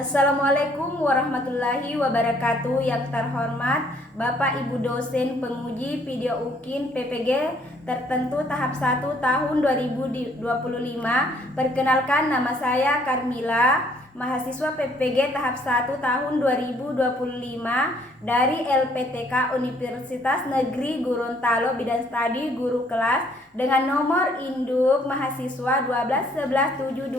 Assalamualaikum warahmatullahi wabarakatuh. Yang terhormat Bapak Ibu dosen penguji video UKIN PPG tertentu tahap 1 tahun 2025. Perkenalkan, nama saya Karmila, mahasiswa PPG tahap 1 tahun 2025 dari LPTK Universitas Negeri Gorontalo, bidang studi guru kelas, dengan nomor induk mahasiswa 1211725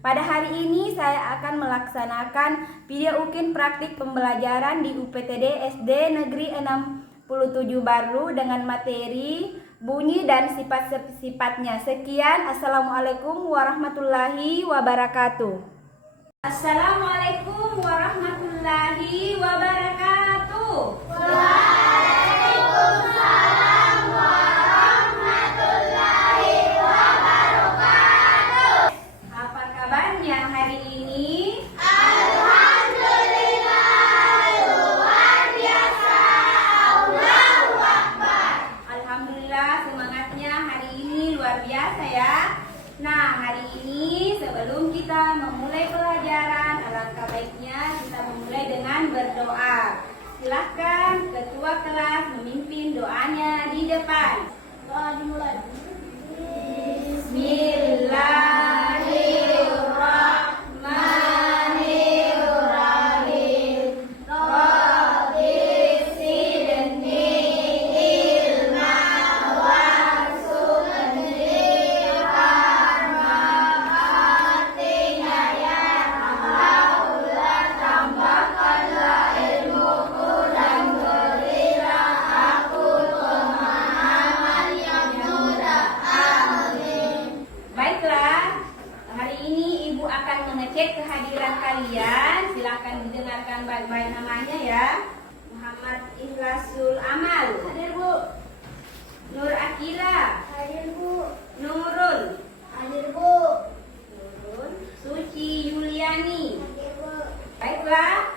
Pada hari ini saya akan melaksanakan video UKIN praktik pembelajaran di UPTD SD Negeri 67 Baru dengan materi bunyi dan sifat-sifatnya. Sekian, assalamualaikum warahmatullahi wabarakatuh. Assalamualaikum warahmatullahi wabarakatuh. Waalaikumsalam warahmatullahi wabarakatuh. Apa kabarnya hari ini? Alhamdulillah, luar biasa. Allahu Akbar. Alhamdulillah, semangatnya hari ini luar biasa ya. Nah, hari ini sebelum kita memulai pelajaran, alangkah baiknya kita memulai dengan berdoa. Silahkan ketua kelas memimpin doanya di depan. Doa dimulai. Bismillahirrahmanirrahim. Rabbi zidni ilma warzuqni ilma. Artinya ya Allah, tambahkanlah ilmuku dan berilah aku pemahaman yang mudah. Amin. Baiklah, hari ini Ibu akan mengecek kehadiran kalian. Silakan didengarkan baik-baik namanya ya. Muhammad Ikhlasul Amal. Hadir, Bu. Nur Akila. Hadir, Bu. Nurul. Hadir, Bu. Nurul. Suci Yuliani. Hadir, Bu. Baiklah,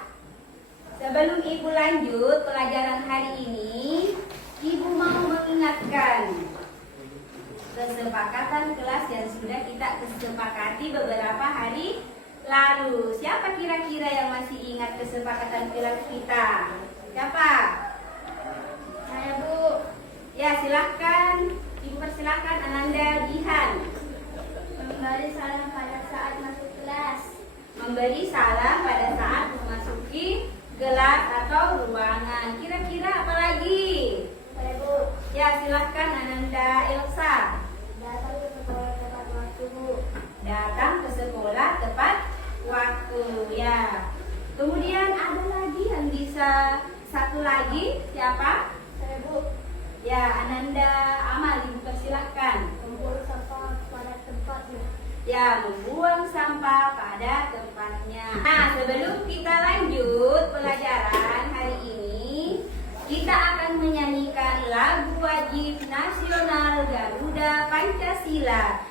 sebelum Ibu lanjut pelajaran hari ini, Ibu mau mengingatkan kesepakatan kelas yang sudah kita kesepakati beberapa hari lalu. Siapa kira-kira yang masih ingat kesepakatan kelas kita? Siapa? Saya, Bu. Ya, silahkan. Ibu persilahkan Ananda Jihan. Memberi salam pada saat masuk kelas. Memberi salam pada saat memasuki kelas atau ruangan. Kira-kira apa lagi? Saya, Bu. Ya, silahkan Ananda Elsa. Datang ke sekolah tepat waktu, Bu. Datang ke sekolah tepat waktu ya. Kemudian ada lagi yang bisa satu lagi, siapa? Saya, Bu. Ya, Ananda Amal, Ibu persilahkan. Membuang sampah pada tempatnya. Ya, membuang sampah pada tempatnya. Nah, sebelum kita lanjut pelajaran hari ini, kita akan menyanyikan lagu wajib nasional Garuda Pancasila.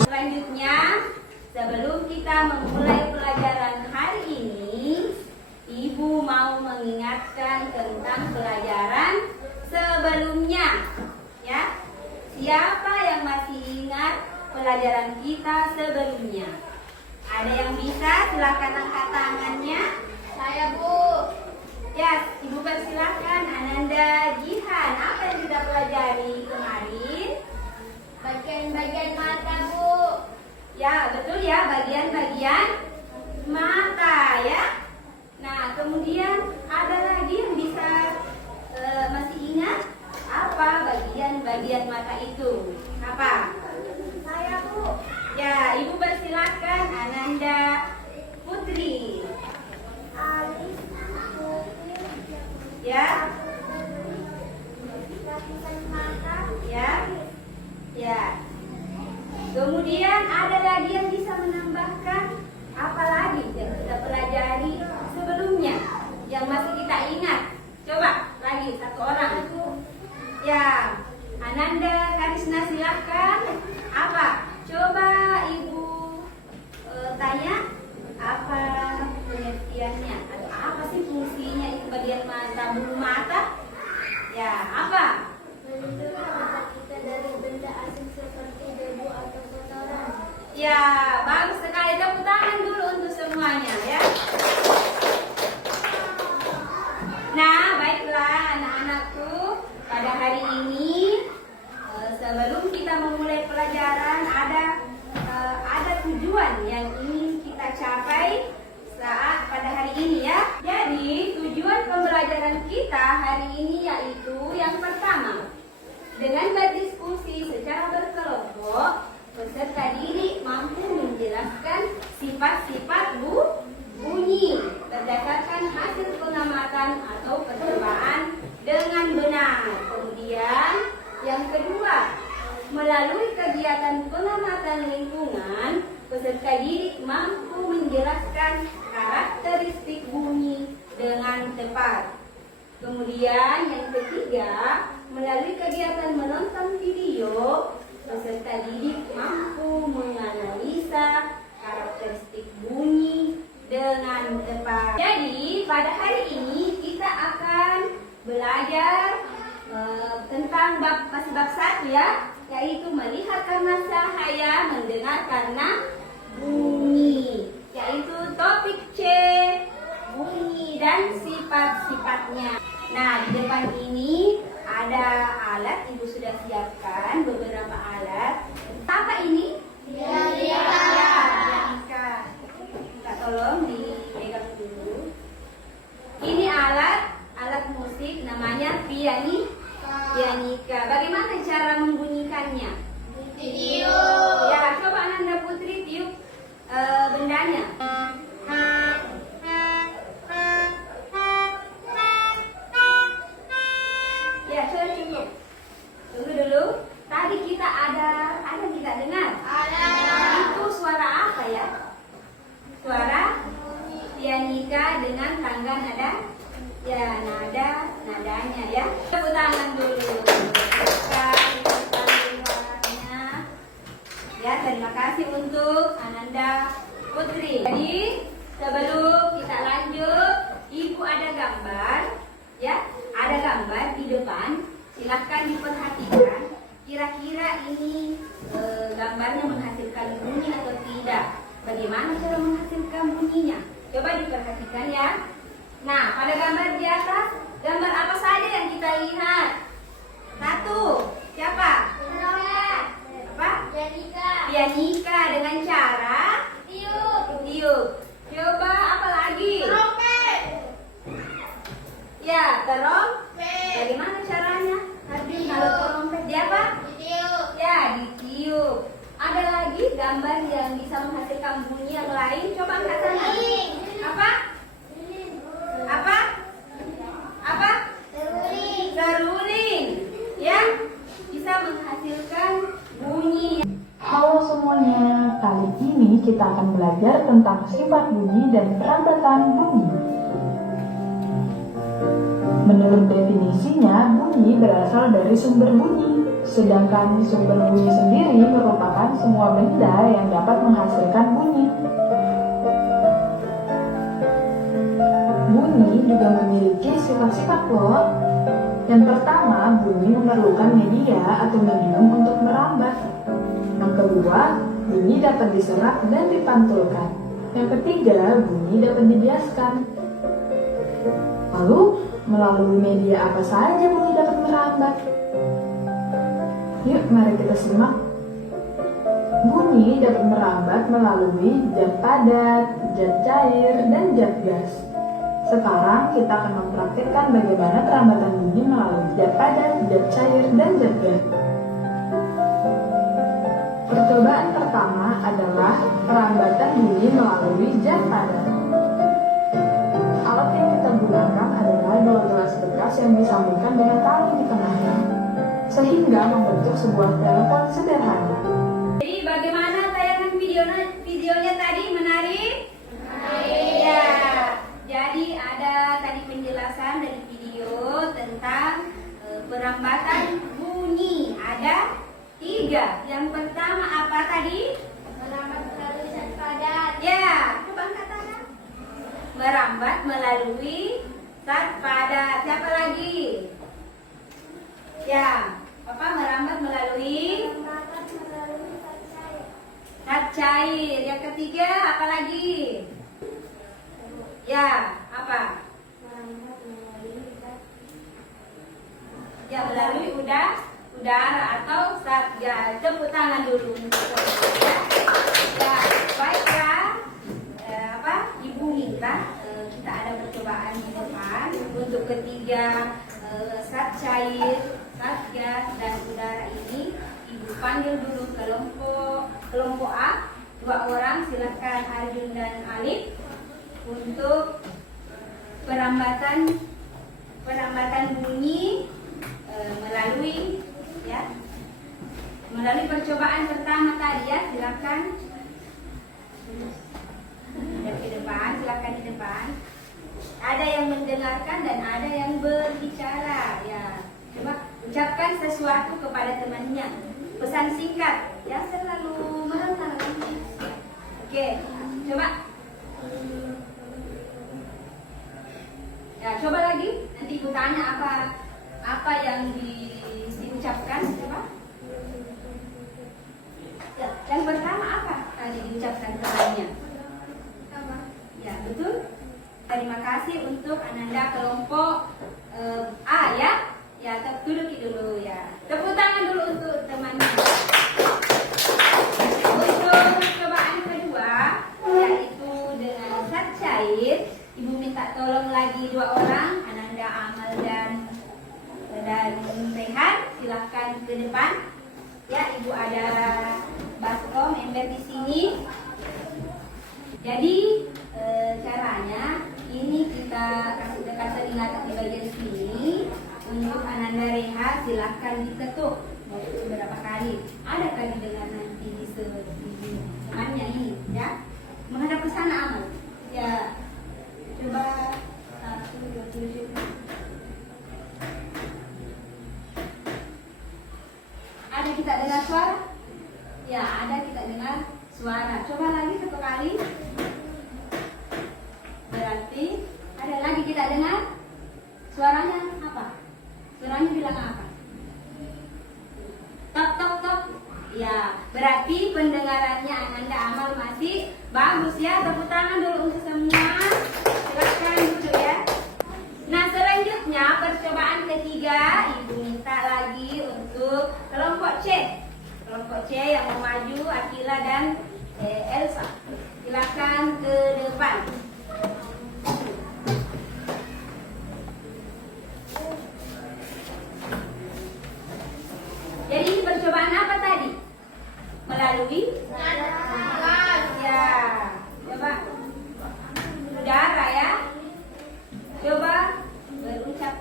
Selanjutnya, sebelum kita memulai pelajaran hari ini, Ibu mau mengingatkan tentang pelajaran sebelumnya. Ya, siapa yang masih ingat pelajaran kita sebelumnya? Ada yang bisa? Silakan angkat tangannya. Saya, Bu. Ya, Ibu persilahkan Ananda Jihan. Apa yang kita pelajari kemarin? Bagian-bagian mata, Bu. Ya, betul ya, bagian-bagian mata ya. Nah, kemudian ada lagi yang bisa masih ingat apa bagian-bagian mata itu? Apa? Saya, Bu. Ya, Kemudian ada lagi yang bisa menambahkan apa lagi yang kita pelajari sebelumnya yang masih kita ingat. Coba lagi satu orang. Ya, Ananda Karisna silahkan. Apa? Coba Ibu tanya apa pengertiannya atau apa sih fungsinya itu bagian mata, bulu mata? Ya, apa? Melindungi mata kita dari benda asing seperti debu atau kotoran. Ya, bagus sekali. Tepuk tangan dulu untuk semuanya ya. Nah, baiklah anak-anakku, pada hari ini sebelum kita memulai pelajaran ada tujuan yang ingin kita capai saat pada hari ini ya. Jadi, tujuan pembelajaran kita hari ini yaitu yang pertama, dengan berdiskusi secara berkelompok, peserta didik mampu menjelaskan sifat-sifat bunyi berdasarkan hasil pengamatan atau percobaan dengan benar. Kemudian yang kedua, melalui kegiatan pengamatan lingkungan, peserta didik mampu menjelaskan karakteristik bunyi dengan tepat. Kemudian yang ketiga, melalui kegiatan menonton video, peserta didik mampu menganalisa karakteristik bunyi dengan tepat. Jadi pada hari ini kita akan belajar tentang masih bab 1 ya, yaitu melihat karena cahaya, mendengar karena bunyi, yaitu topik C, bunyi dan sifat-sifatnya. Nah, di depan ini ada alat, Ibu sudah siapkan beberapa alat. Apa ini? Pianika. Kita tolong dipegang dulu. Ini alat musik namanya pianika. Bagaimana cara membunyikannya? Tiup. Ya, coba Ananda Putri tiup bendanya. Ya, sudah cukup. Tunggu dulu. Tadi kita ada kita dengar. Itu suara apa ya? Suara pianika dengan tangga nada. Ya, nadanya ya. Tepuk tangan dulu. Ya, terima kasih untuk Ananda Putri. Jadi, sebelum kita lanjut, Ibu ada gambar, ya, ada gambar di depan. Silahkan diperhatikan. Kira-kira ini gambarnya menghasilkan bunyi atau tidak? Bagaimana cara menghasilkan bunyinya? Coba diperhatikan ya. Nah, pada gambar di atas, gambar apa saja yang kita lihat? Satu, siapa? Apa? Pianika dengan cara tiup. Coba apa lagi? Ya, trompet. Bagaimana caranya? Tadi kalau trompet dia apa? Ya, ditiup. Ada lagi gambar yang bisa menghasilkan bunyi yang lain? Coba angkat tangan. Apa? Seruling. Ya, bisa menghasilkan bunyi. Halo semuanya, kali ini kita akan belajar tentang sifat bunyi dan perambatan bunyi. Menurut definisinya, bunyi berasal dari sumber bunyi, sedangkan sumber bunyi sendiri merupakan semua benda yang dapat menghasilkan bunyi. Bunyi juga memiliki sifat-sifat loh. Yang pertama, bunyi memerlukan media atau medium untuk merambat. Yang kedua, bunyi dapat diserap dan dipantulkan. Yang ketiga, bunyi dapat dibiaskan. Lalu, melalui media apa saja bunyi dapat merambat? Yuk, mari kita simak. Bunyi dapat merambat melalui zat padat, zat cair, dan zat gas. Sekarang kita akan mempraktikkan bagaimana perambatan bunyi melalui zat padat, zat cair, dan zat gas. Percobaan pertama adalah perambatan bunyi melalui zat padat. Alat yang kita gunakan adalah dua gelas bekas yang disambungkan dengan tali di tengahnya, sehingga membentuk sebuah telepon sederhana. Jadi bagaimana Perambatan bunyi ada 3. Yang pertama apa tadi? Merambat melalui zat padat. Ya, coba angkat tangan. Merambat melalui zat padat. Siapa lagi? Ya, apa merambat melalui Merambat melalui zat cair. zat cair. Yang ketiga apa lagi? Ya, apa? Merambat melalui zat Ya, melalui udara atau zat. Ya, tepuk tangan dulu untuk ya. Ya, baiklah. Ibu minta kita ada percobaan di depan untuk ketiga zat cair, zat gas dan udara ini. Ibu panggil dulu kelompok A, 2 orang, silakan Arjun dan Alif untuk perambatan bunyi melalui percobaan pertama tadi ya. Silakan di depan, silakan di depan. Ada yang mendengarkan dan ada yang berbicara ya. Coba ucapkan sesuatu kepada temannya. Pesan singkat ya, selalu merem. Oke, coba. Ya, coba lagi. Nanti ibu tanya apa yang diucapkan. Coba. Ya, yang pertama apa tadi diucapkan temannya? Ya, betul. Terima kasih untuk Ananda kelompok A ya. Ya, duduk dulu ya. Tepuk tangan dulu untuk temannya. Untuk percobaan kedua, yaitu dengan zat cair, ibu minta tolong lagi 2 orang, Ananda, Amal dan Rehan. Silahkan ke depan. Ya, ibu ada baskom ember di sini. Jadi caranya ini kita kasih tekan telinga di bagian sini. Untuk Ananda, Rehan silahkan diketuk beberapa kali. Ada kali dengar nanti di temannya ini ya. Menghadap ke sana Amal. Ya. Coba 1, 2, 3. Ada kita dengar suara? Ya, ada kita dengar suara. Coba lagi 1 kali. Berarti ada lagi kita dengar suaranya apa? Suaranya bilang apa? Tok tok tok. Ya, berarti pendengarannya Ananda Amal masih bagus ya. Tepuk tangan dulu untuk semua. Silakan duduk ya. Nah, selanjutnya percobaan ketiga, ibu minta lagi untuk kelompok C. Kelompok C yang mau maju, Akila dan Elsa. Silakan ke depan. Jadi ini percobaan apa tadi? Melalui gas ya. Coba udara ya. Coba berucap.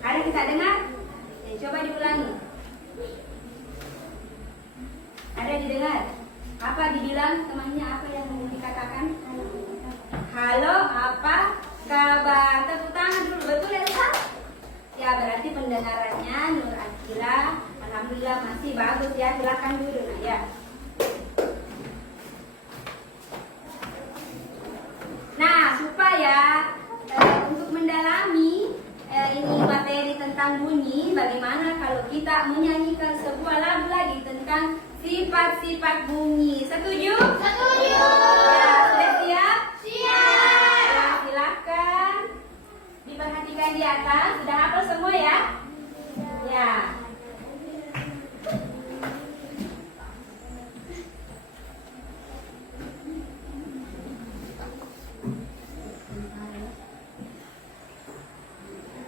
Ada kita dengar? Coba diulangi. Ada didengar? Apa dibilang temannya, apa yang mau dikatakan? Halo, apa kabar? Tepuk tangan dulu, betul ya Elsa? Ya, berarti pendengarannya Nur Akila alhamdulillah masih bagus ya. Silakan dulu nah ya. Nah, supaya untuk mendalami ini materi tentang bunyi, bagaimana kalau kita menyanyikan sebuah lagu lagi tentang sifat-sifat bunyi. Setuju? Setuju. Ya, sudah siap? Siap. Ya, silakan diperhatikan di atas. Sudah hafal semua ya? Ya.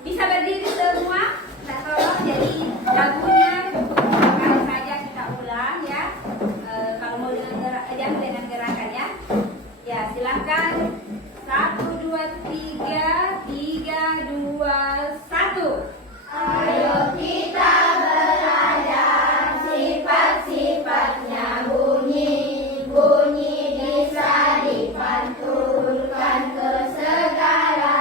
Bisa berdiri semua? Kita tolong, jadi lagunya kali saja kita ulang ya. Kalau mau dengan gerakan ya. Ya, silakan. 1, 2, 3, 3, 2, 1. Ayo kita belajar sifat-sifatnya bunyi. Bunyi bisa dipanturkan ke segala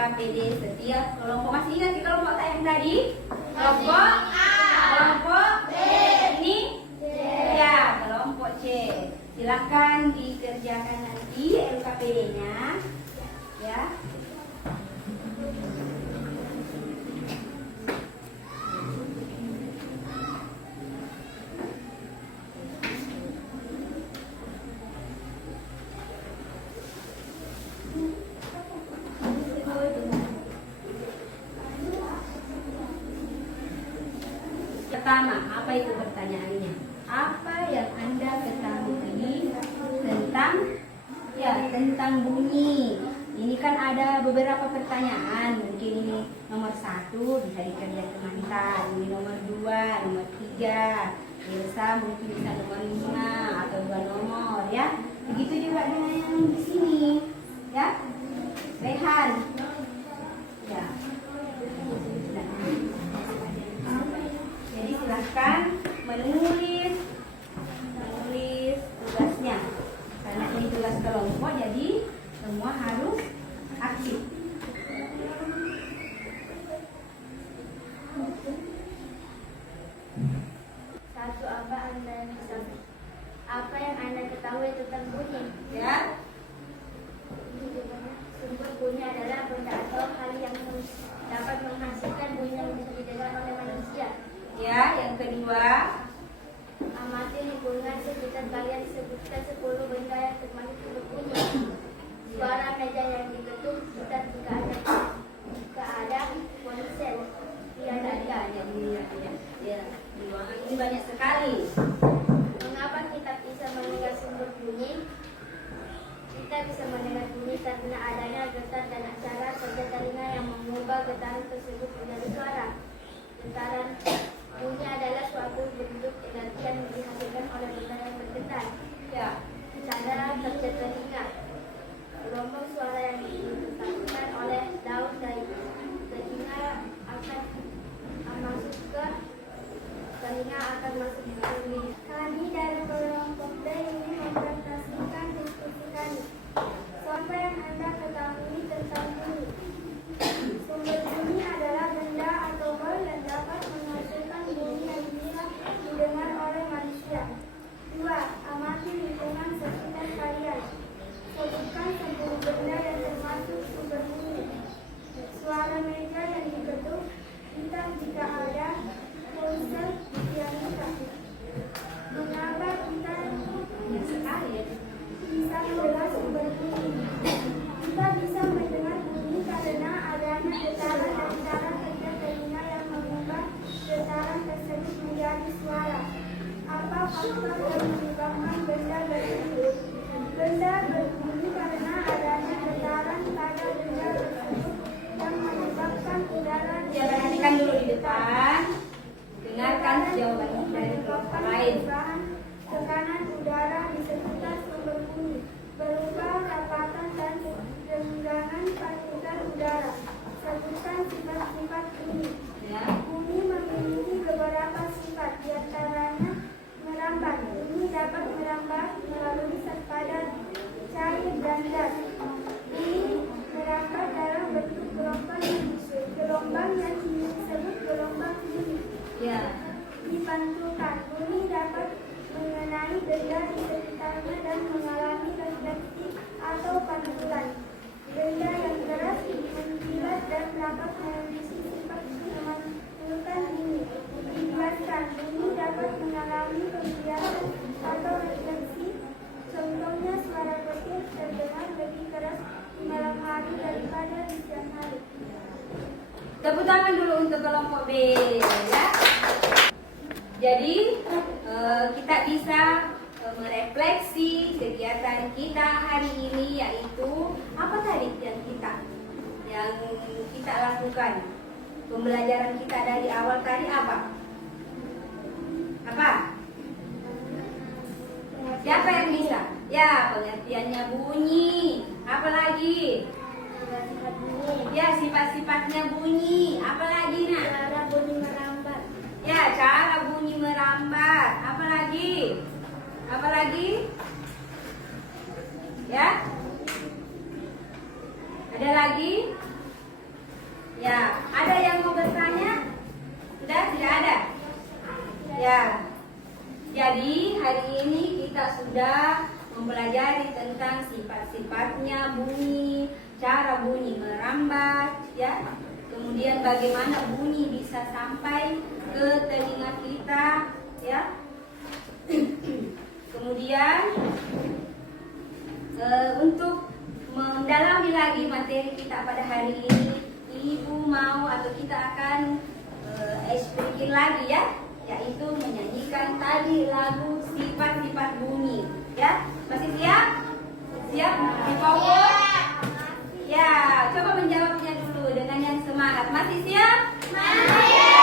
LKPD setiap kelompok. Masih ingat di kelompok saya yang tadi? Kelompok A, kelompok B, ini ya kelompok C. Silakan dikerjakan nanti LKPD-nya ya. Pertama, apa itu pertanyaannya? Apa yang Anda ketahui tentang bunyi? Ini kan ada beberapa pertanyaan. Mungkin ini nomor 1 bisa dikerjakan mantan, ini nomor 2, nomor 3. Biasa mungkin bisa nomor 5 atau 2 nomor ya. Begitu juga dengan yang di sini ya. Rehan. Ya. Jadi silahkan menulis tugasnya. Karena ini tugas kelompok, jadi semua harus aktif. Satu, apa yang Anda ketahui tentang bunyi? Ya. Sumber bunyi adalah benda atau hal yang dapat menghasilkan bunyi yang bisa didengar oleh manusia. Ya, yang kedua. Amati lingkungan sekitar kalian, sebutkan 10 benda yang termasuk berbunyi. Suara meja yang diketuk, dan jika ada ponsel. Tiada ada bunyi ya. Di ruangan ini banyak sekali. Mengapa kita bisa mendengar sumber bunyi? Kita bisa mendengar bunyi karena adanya getar dan acara saja telinga yang mengubah getaran tersebut menjadi suara. Getaran bunyi adalah suatu bentuk energi yang dihasilkan oleh benda yang bergetar. Ya. Cara kerja telinga. Gelombang suara yang ditetapkan oleh daun dari telinga akan masuk ke telinga. Kami dari kelompok B ini mempresentasikan diskusi kami. Apa yang Anda ketahui tentang bunyi? Sumber bunyi adalah benda atau hal yang dapat menghasilkan bunyi yang bisa didengar oleh manusia. 2. Amati lingkungan sekitar kalian. Sebutkan 10 benda yang termasuk sumber bunyi. Suara meja yang diketuk, jika ada ponsel pianista. Mengapa kita bisa mendengar sumber bunyi? Kita bisa mendengar bunyi karena adanya getaran dan cara kerja telinga yang mengubah getaran tersebut menjadi suara. Apa faktor yang menyebabkan benda berbunyi? Benda berbunyi karena adanya getaran pada benda tersebut yang menyebabkan udara Ya, perhatikan dulu di depan. Dengarkan jawaban dari kelompok lain. Tekanan udara di sekitar sumber bunyi berupa rapatan dan renggangan partikel udara. Sebutkan sifat-sifat bunyi. Ya. Bunyi memiliki beberapa sifat, diantaranya merambat. Bunyi dapat merambat melalui sepadan cair dan gas. Bunyi merambat dalam bentuk gelombang yang disebut gelombang bunyi. Ya. Dipantulkan, bunyi dapat mengenai benda di sekitarnya dan mengalami refleksi atau pantulan. Benda yang keras menjilat dan dapat memiliki sifat memantulkan bunyi. Dibiaskan, bunyi dapat mengalami pembiasan atau refleksi. Contohnya suara petir terdengar lebih keras di malam hari daripada di siang hari. Tepuk tangan dulu untuk kelompok B ya. Jadi kita bisa merefleksi kegiatan kita hari ini, yaitu apa tadi yang kita lakukan. Pembelajaran kita dari awal tadi apa? Apa? Siapa yang bisa? Ya, pengertiannya bunyi. Apa lagi? Sifat bunyi. Ya, sifat-sifatnya bunyi. Apa lagi, Nak? Cara bunyi merambat. Ya, cara bunyi merambat. Apa lagi? Apa lagi? Ya? Ada lagi? Ya, ada yang mau bertanya? Sudah tidak ada? Ya. Jadi hari ini kita sudah mempelajari tentang sifat-sifatnya bunyi, cara bunyi merambat, ya. Kemudian bagaimana bunyi bisa sampai ke telinga kita, ya. Kemudian untuk mendalami lagi materi kita pada hari ini, Ibu mau atau kita akan explain lagi ya, yaitu menyanyikan tadi lagu sifat-sifat bunyi, ya. Masih siap? Siap? Difokus? Ya, coba menjawabnya dulu dengan yang semangat. Masih siap? Masih.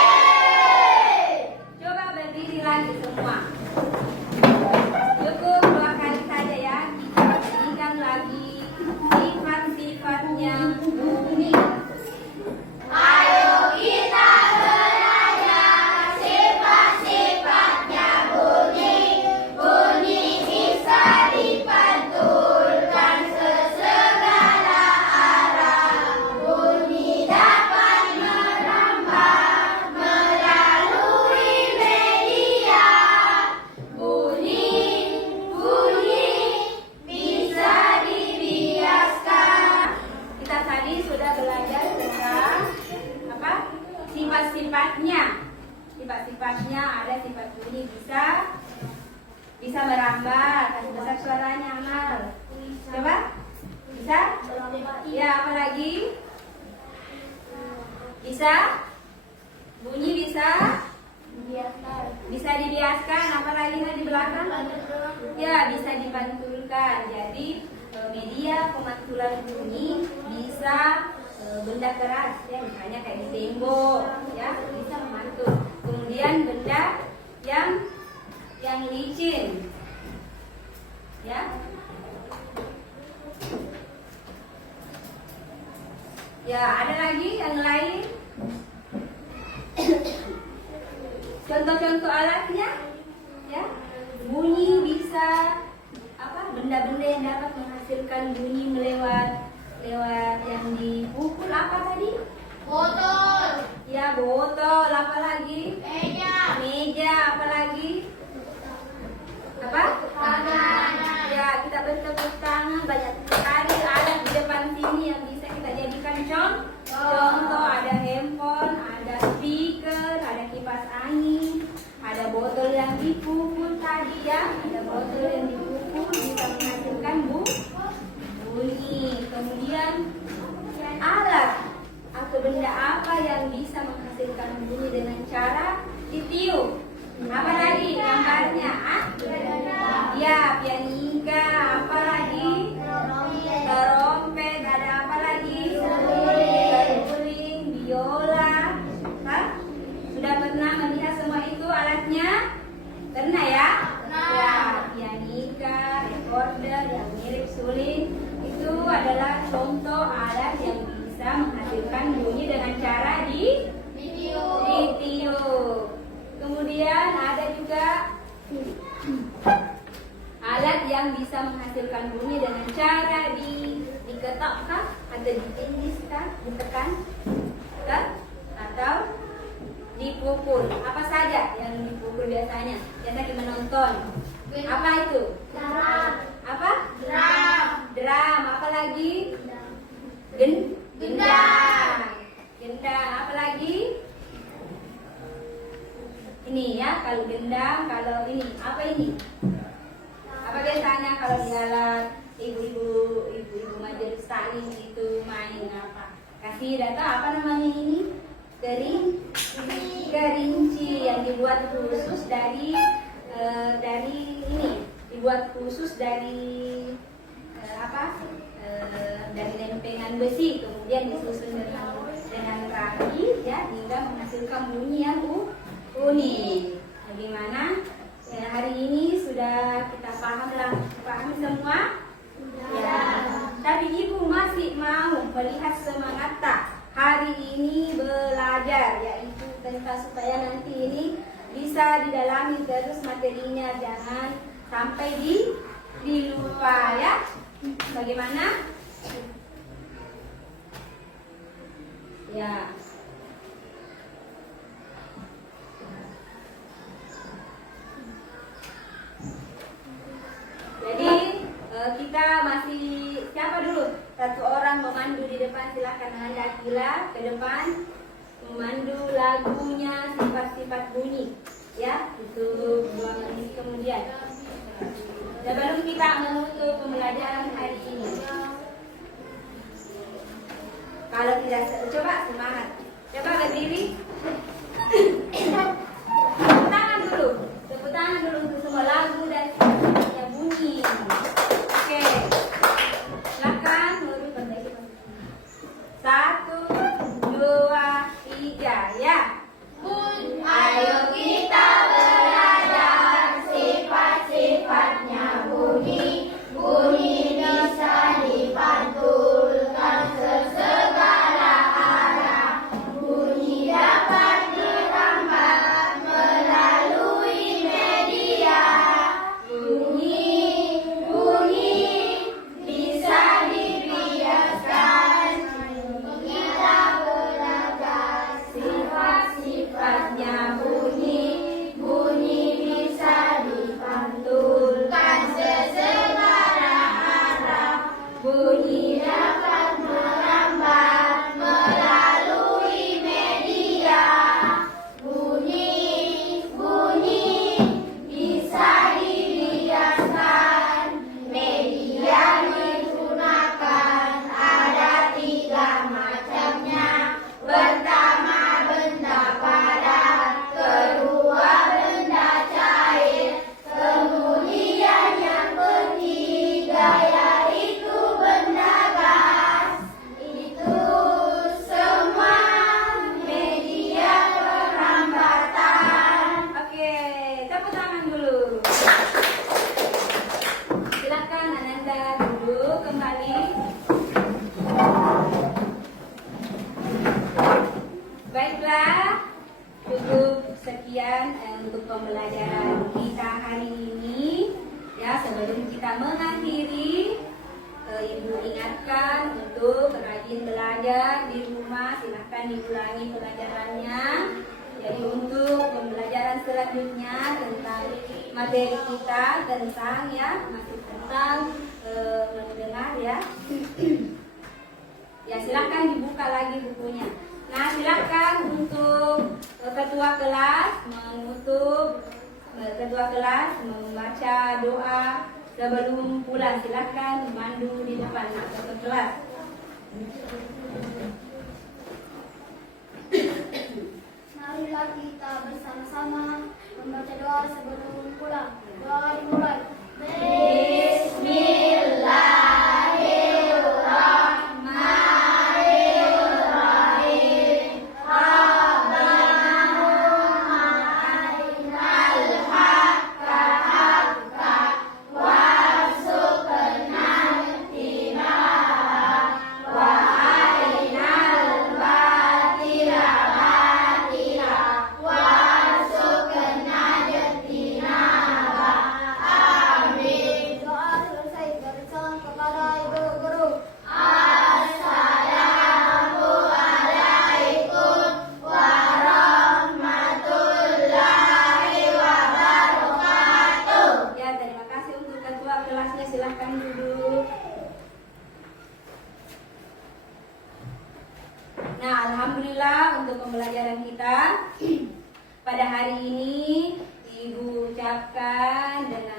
Coba berdiri lagi semua. Cukup 2 kali saja ya. Kita nyanyikan lagi sifat-sifatnya bunyi. Ayo kita belajar sifat-sifatnya bunyi. Bunyi bisa dipantulkan ke segala arah. Bunyi dapat merambat melalui media. Bunyi bisa dibiaskan. Kita tadi sudah belajar tentang apa? Sifat-sifatnya. Sifat-sifatnya ada sifat bunyi bisa merambat. Kasih besar suaranya Amal. Coba? Bisa? Ya, apa lagi? Bisa? Bunyi bisa? Bisa dibiaskan. Apa lagi di belakang? Ya, bisa dipantulkan. Jadi media pemantulan bunyi bisa benda keras, ya, misalnya kayak di tembok, ya, bisa memantul. Kemudian benda yang licin, ya. Ya, ada lagi yang lain. Contoh-contoh alatnya, ya. Bunyi bisa benda-benda yang dapat menghasilkan bunyi lewat yang dipukul apa tadi? Botol, Ya, botol. Apa lagi? Meja. Apa lagi? Apa? tangan. Ya, kita bertepuk tangan. Banyak sekali alat di depan sini yang bisa kita jadikan contoh. Ada handphone, ada speaker, ada kipas angin, ada botol yang dipukul tadi, ya. Ada botol yang dipukul bisa menghasilkan bunyi. Kemudian alat atau benda apa yang bisa menghasilkan bunyi dengan cara ditiup? Apa tadi gambarnya? Ya, pianika. Apa lagi? Trompet. Ada apa lagi? Seruling, biola. Sudah pernah melihat semua itu alatnya? Pernah ya? Ya, pianika, recorder yang mirip suling itu adalah contoh alat yang bisa menghasilkan bunyi dengan cara ditiup. Kemudian ada juga alat yang bisa menghasilkan bunyi dengan cara diketok atau ditindis ditekan atau dipukul. Apa saja yang dipukul biasanya? Biasa menonton. Apa itu? Drum. Apa? Drum. Apa lagi? Gendang. Apa lagi? Ini ya, kalau gendang, kalau ini. Apa ini? Apa biasanya kalau di alat ibu-ibu majelis taklim itu main apa? Kasih data apa namanya ini? Kerinci yang dibuat khusus dari ini, dibuat khusus dari dari lempengan besi, kemudian disusun dengan rapi, ya, hingga menghasilkan bunyi yang unik. Bagaimana? Ya, hari ini sudah kita paham semua? Ya. Tapi ibu masih mau melihat semangat tak hari ini belajar, yaitu tentang supaya nanti ini bisa didalami terus materinya, jangan sampai dilupa, ya. Bagaimana? Ya. Jadi kita masih siapa dulu? Satu orang memandu di depan, silakan Anda Akila ke depan memandu lagunya sifat-sifat bunyi. Ya, untuk 2 menit kemudian. Sebelum kita menutup pembelajaran hari ini. Kalau tidak, coba semangat. Coba berdiri. Tepuk tangan dulu. Tepuk tangan dulu untuk semua lagu dan sifatnya bunyi. Oke. Silakan. 1, 2, 3, ya. Ayo kita belajar sifat-sifatnya bunyi. Bunyi bisa dipantulkan sesegala arah. Bunyi dapat dirambat melalui media. Bunyi bisa dibiaskan. Kita belajar sifat-sifatnya bunyi. Bunyi bisa dipantulkan sesegala arah. Bunyi dapat merambat melalui media. Bunyi bisa dibiaskan. Media digunakan ada 3 macamnya. Pertama benda padat, kedua benda cair, kemudian yang ketiga yaitu benda gas. Itu semua media perambatan. Oke, tepuk tangan dulu. Silakan Ananda duduk kembali. Baiklah, cukup sekian untuk pembelajaran kita hari ini. Ya, sebelum kita mengakhiri, Ibu ingatkan untuk rajin belajar di rumah. Silahkan diulangi pelajarannya. Jadi untuk pembelajaran selanjutnya tentang materi kita tentang masih tentang mendengar ya. Ya, silahkan dibuka lagi bukunya. Nah, silakan untuk ketua kelas menutup, ketua kelas membaca doa sebelum pulang. Silakan memandu di depan masuk ke kelas. Marilah kita bersama-sama membaca doa sebelum pulang. Doa dimulai. Bismillahirrahmanirrahim. Rabbana arinal haqqa haqqa warzuqna ittiba'ah wa arinal batila batila warzuqna ijtinabah. Amin. Doa selesai. Beri salam kepada ibu guru. Assalamualaikum warahmatullahi wabarakatuh. Ya, terima kasih untuk ketua kelasnya. Silahkan duduk. Nah, alhamdulillah untuk pembelajaran kita pada hari ini Ibu ucapkan dengan